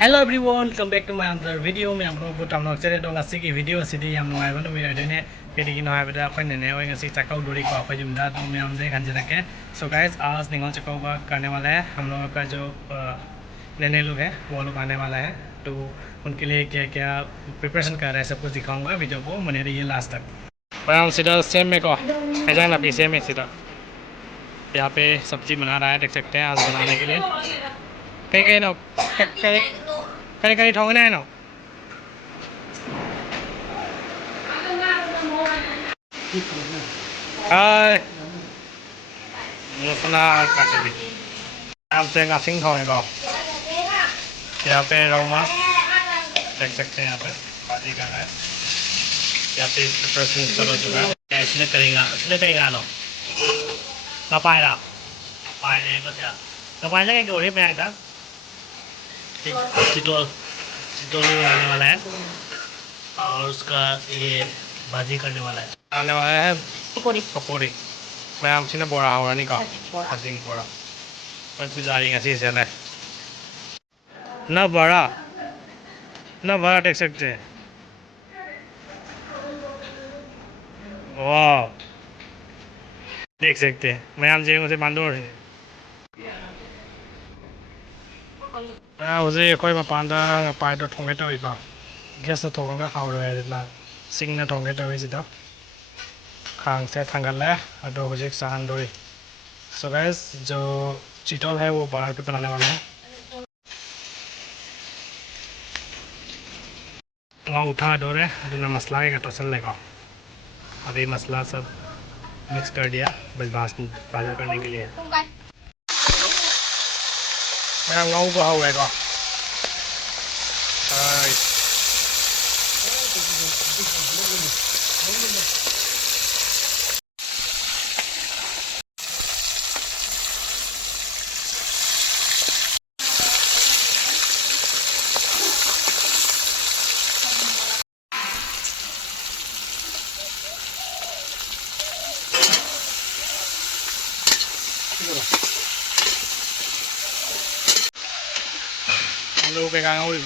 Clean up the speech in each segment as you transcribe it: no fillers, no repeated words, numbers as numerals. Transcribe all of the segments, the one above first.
Hello everyone, welcome back to my another video. मैं आप लोगों को तमाम लोग चले तो ngasi की video सीधी हम लोग आए बनो मेरे देने कहीं की नया बता कोई नहीं होगा ngasi चक्काऊ डोरी को आप जुम्मन तो मैं हम देख अंजर रखे. So guys आज निगल चक्काऊ का करने वाला है हम लोगों का जो नए लोग हैं वो लोग आने वाला है तो उनके लिए क्या क्या प्रिपरेशन कर रहे हैं सब कुछ दिखाऊंगा वीडियो को बने रहिए लास्ट तक. हम सीधा सेम में को ऐसा ना पीछे में सीधा यहाँ पे सब्जी बना रहा है देख सकते हैं आज बनाने के लिए कहीं कहीं ना कहीं कहीं ठोंग नहीं ना हाय मसला काट दी हम से ngasing ठोंगे को यहाँ पे रहूँगा देख सकते हैं यहाँ पे बाजी कर रहा है यहाँ पे प्रिपरेशन चल चुका है इसने करेगा नो ना पाएगा पाए नहीं बस यार ना पाए जाएगा क्यों नहीं मैं आया चितोल चितोल आने वाला है और उसका ये भाजी करने वाला है आने वाला है पकौड़ी मैं हमसे ना बोरा हो रहा नहीं का हसिंग बोरा पर तू जा रही है ऐसे ना ना बड़ा देख सकते हैं वाह देख सकते हैं मैं हम जेंग उसे मालूम है मैं उसे कोईมาปานได้ไปตัวทงให้ตัวอีกป่ะแค่สะทงก็เข้าเลยนะซิงนะทงให้ตัวไว้สิเด้อข้างเซตทางกันแล้วऔर दो बजे सान दो सो गाइस जो चिटोल है वो बाहर पे बनाने वाला है वहाँ उठा दो रे जो मसला है तो चल लेगा अभी मसला सब मिक्स कर दिया बस भाजा करने के लिए मैं ngâu को hầu này con rồi lu cái gang ôi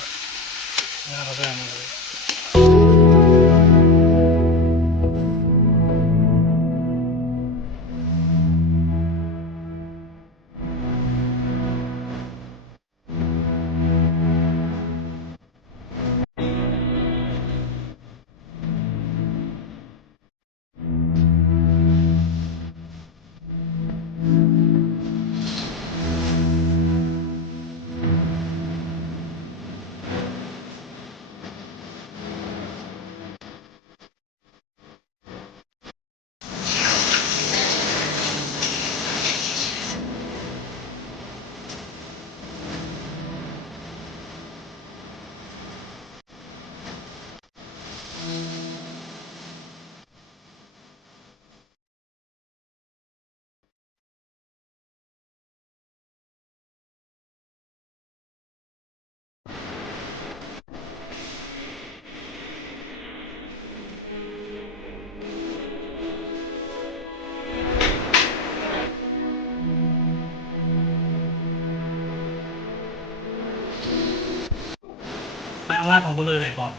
Bạn lát không có lời này còn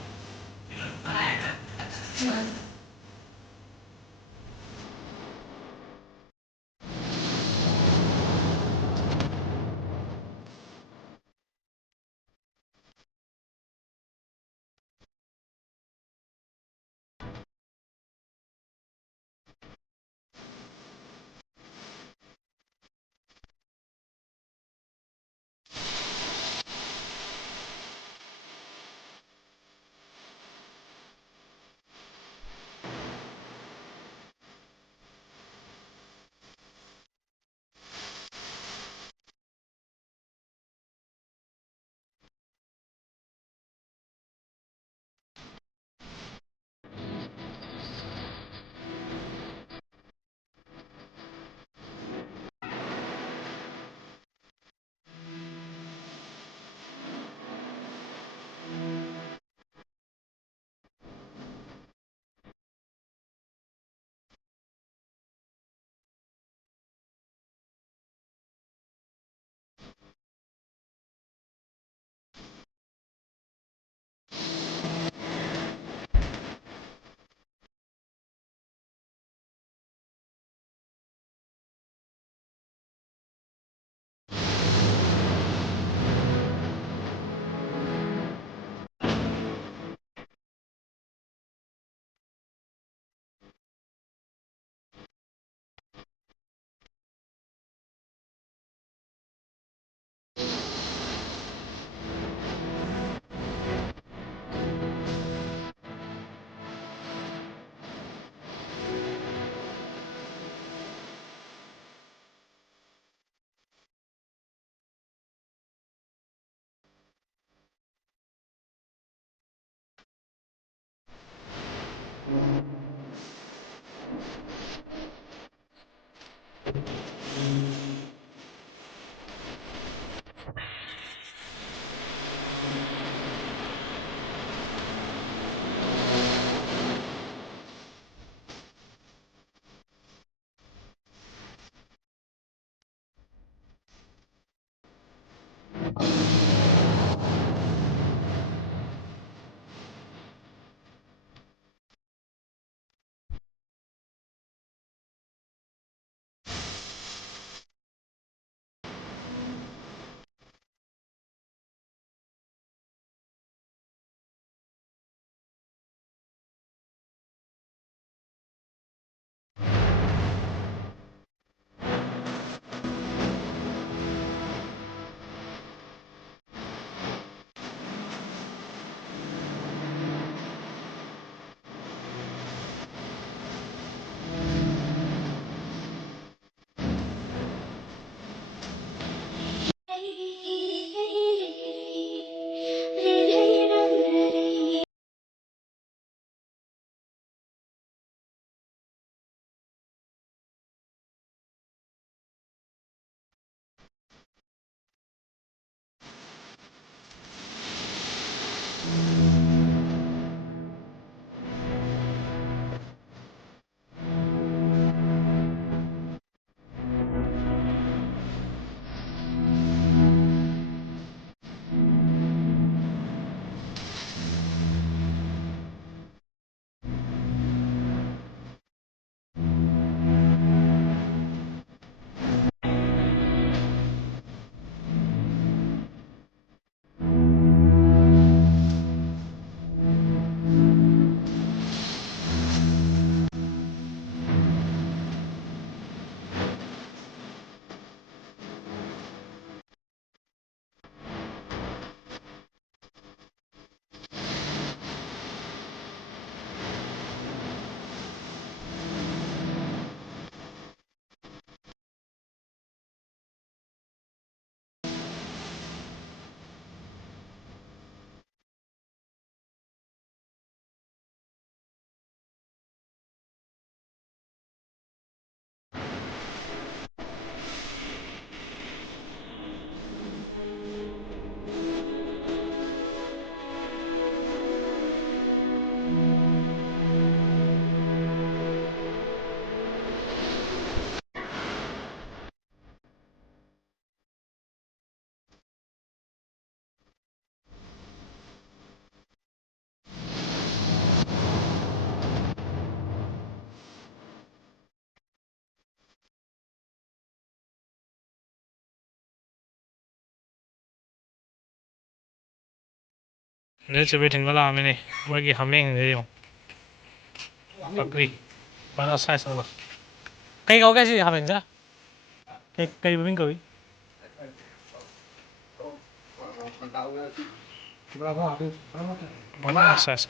你準備停個欄未？我嘅後面嘅用。Agree。把它晒熟了。Cây có cái gì hả mình ra? Cây bên cười. Mana ses?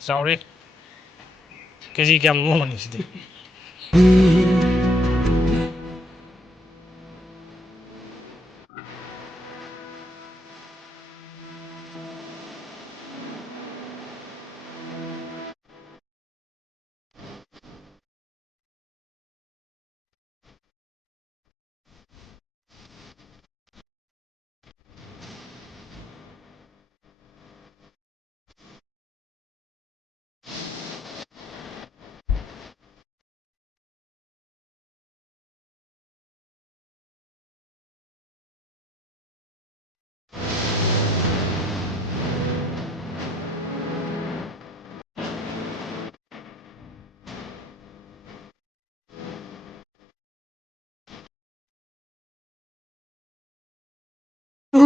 Sorry. Cái gì kèm luôn này